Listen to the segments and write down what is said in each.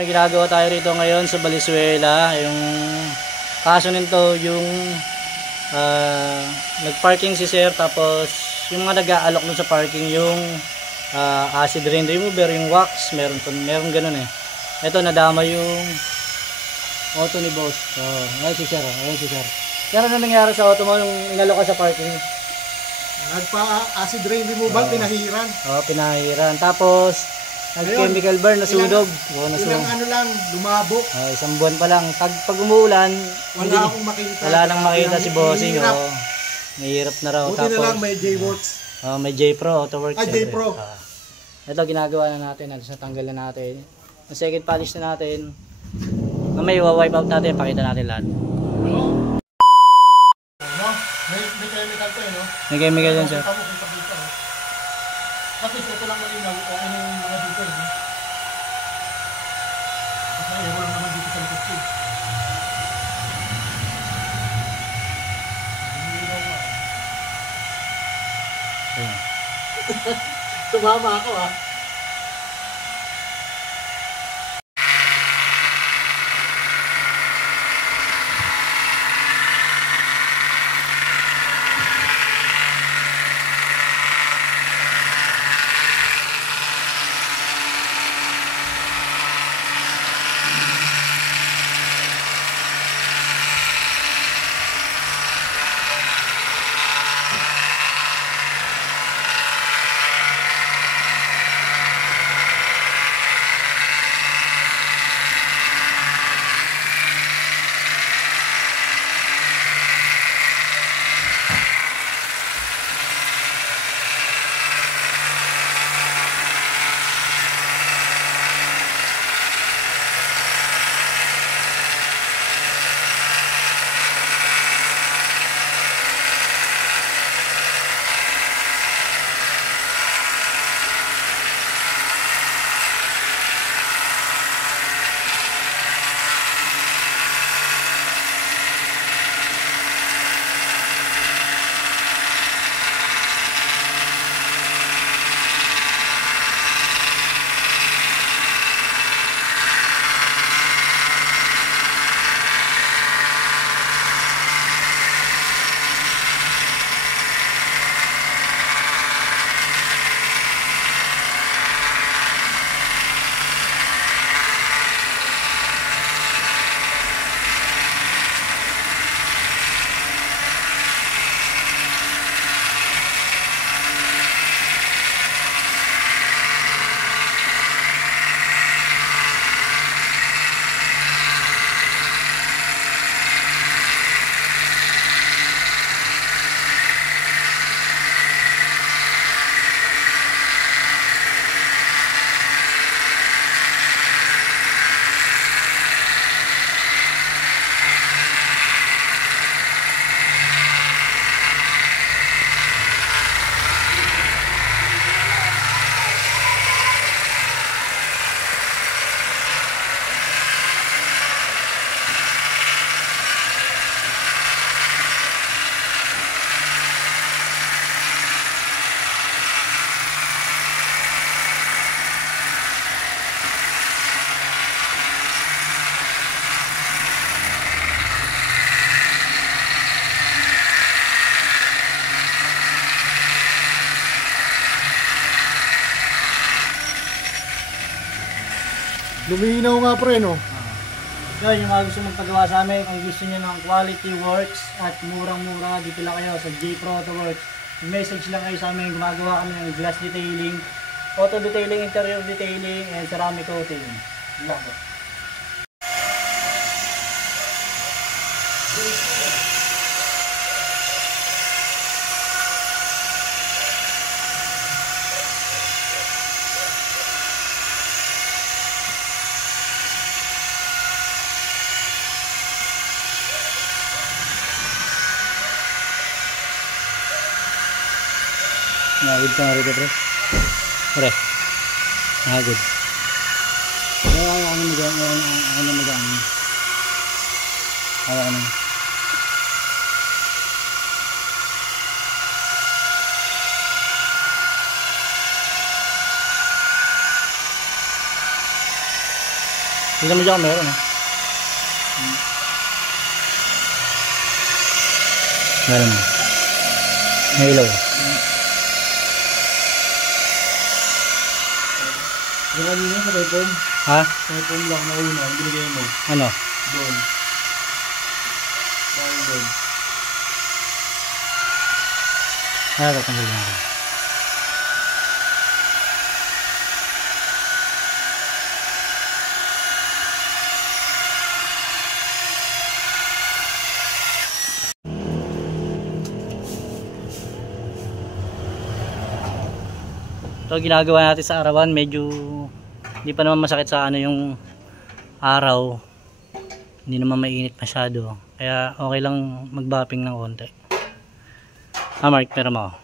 May ginagawa tayo rito ngayon sa Valenzuela. Yung kaso nito yung nagparking si sir, tapos yung mga nag-aalok dun sa parking yung acid rain remover, yung wax, meron ganun eh. Ito nadama yung auto ni boss. Ayun si sir, ayun si sir. Sir, ano nangyari sa auto mo yung inalok ka sa parking? Nagpa-acid rain removal, pinahiran. Pinahiran. Tapos nag-chemical burn, nasunog. Ilang ano lang, lumabok. Isang buwan pa lang. Pag umuulan, wala akong makita. Wala nang makita si bossing. Mahirap na raw. Buti tapos, na lang may J-Works. May J-Pro, AutoWorks. J-Pro. Ito, ginagawa na natin. Natanggal na natin. Ang second polish na natin. Mamaya, wipe out natin. Pakita natin lahat. May chemical to eh, no? May chemical yan, sir. Kasi ito lang malinaw, okay na yung mga dito eh. Kasi ayaw lang naman dito sa likod ko. Sumama ako ah. Luminaw nga pre, no? Yun, yung mga gusto magpagawa sa amin, kung gusto nyo ng quality works at murang-mura, dito lang kayo sa J-Pro AutoWorks. Message lang kayo sa amin, gumagawa kami ng glass detailing, auto detailing, interior detailing, and ceramic coating. Yun lang po. Good ka nga rito, pre. Pre. Good. Ako na magaan. Ako na. Tingnan mo dyan kung meron, ha? Meron mo. May ilaw. Yung kanina sa typhoon. Ha? Typhoon lang na una. Ang binigay mo. Ano? Doon. Dahil doon. Tatanggal na ako. Ito ginagawa natin sa arawan, medyo hindi pa naman masakit sa ano yung araw, hindi naman mainit masyado, kaya okay lang magbapping ng konti. Mark, pero mo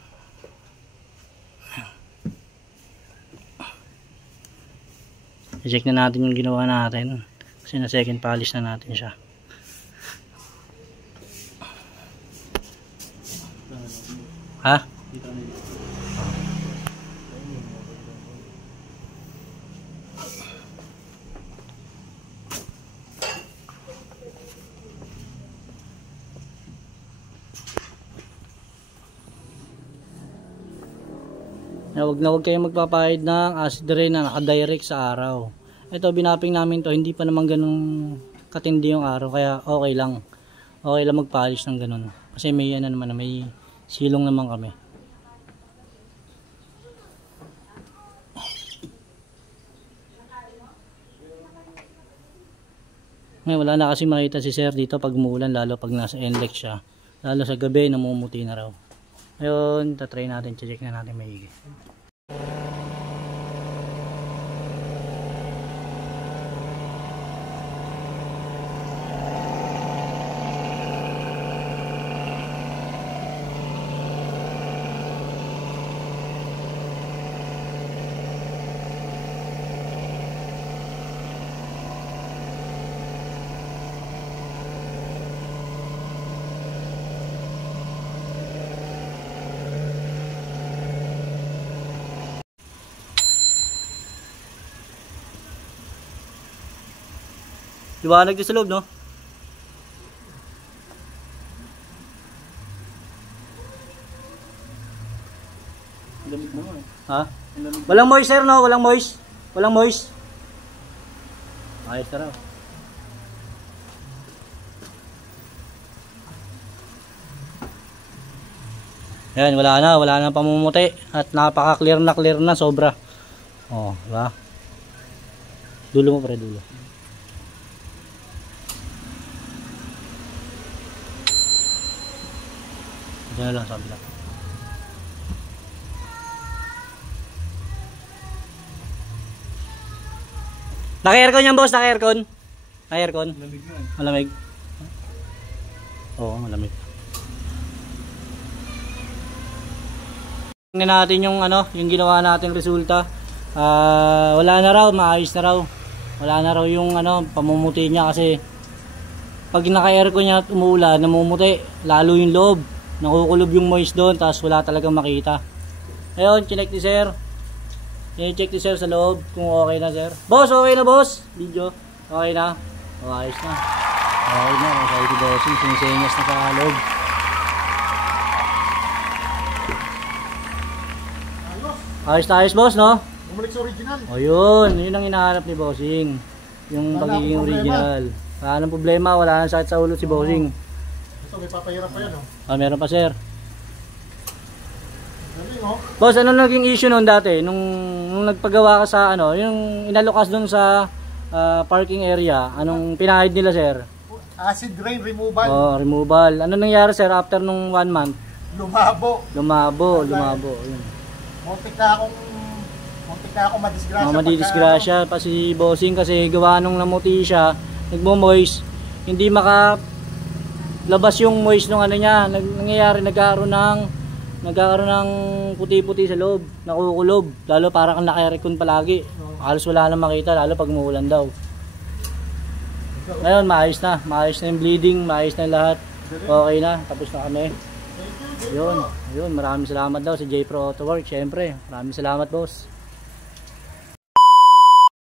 i-check na natin yung ginawa natin kasi na second polish na natin siya. Ha? Huwag na huwag kayong magpapahid ng acid rain na nakadirect sa araw. Ito binapping namin to, hindi pa naman ganun katindi yung araw, kaya okay lang. Okay lang mag-polish ng ganun. Kasi may ano naman, may silong naman kami. Ngayon wala na kasi makita si sir dito pag umuulan, lalo pag nasa NLEX siya. Lalo sa gabi namumuti na raw. Ngayon, tatry natin, check na natin maigi. Liwanag din sa loob, no? Lamig mo eh. Ha? Walang moist, sir, no? Walang moist. Walang moist. Ayos na raw. Yan, wala na pamumuti. At napaka-clear na sobra. Oh, diba? Dulo mo, pre, dulo. Diyan na lang, sabi lang. Naka-aircon yan, boss, naka-aircon. Naka-aircon. Lamig mo eh. Malamig. Oo, malamig. Tingnan natin yung ano, yung ginawa nating resulta. Wala na raw, maayos na raw. Wala na raw yung ano, pamumuti niya kasi pag naka-aircon niya at umuulan, namumuti, lalo yung loob. Nakukulob yung moist doon, tapos wala talagang makita. Ayun, chinek ni sir. I-check ni sir sa loob kung okay na, sir. Boss, okay na, boss? Video, okay na? Ayos na. Okay na, okay si bossing, sinisenyas na sa loob. Ayos na ayos, boss, no? Bumalik sa original. O yun ang hinahanap ni bossing. Yung pagiging original. Wala nang problema, wala nang sakit sa ulo si bossing. So may papahirap pa yan, oh. Meron pa, sir. Galing, oh. Boss, ano naging issue noon dati? Nung nagpagawa ka sa ano, yung inalokas doon sa parking area, anong pinahid nila, sir? Acid rain removal. Oh, removal. Ano nangyari, sir, after nung 1 month? Lumabo. Lumabo. Yun. Muntik na ako madisgrasya. Madidisgrasya pa si bossing kasi gawa nung namuti siya, nagmo-moist, hindi maka labas yung moist nung ano niya, nangyayari nagkakaroon ng puti-puti sa loob, nakukulob, lalo para kang naka-aircon palagi. Halos wala nang makita, lalo pag umuulan daw. Ngayon maayos na yung bleeding, maayos na lahat. Okay na, tapos na kami. Yun, maraming salamat daw sa J Pro Auto Works, syempre. Maraming salamat, boss.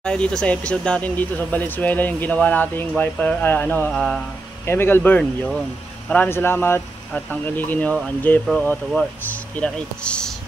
Tayo dito sa episode natin dito sa Valenzuela, yung ginawa nating wiper, chemical burn, yun. Maraming salamat at tanggalin nyo ang J Pro Auto Works. Kita kits.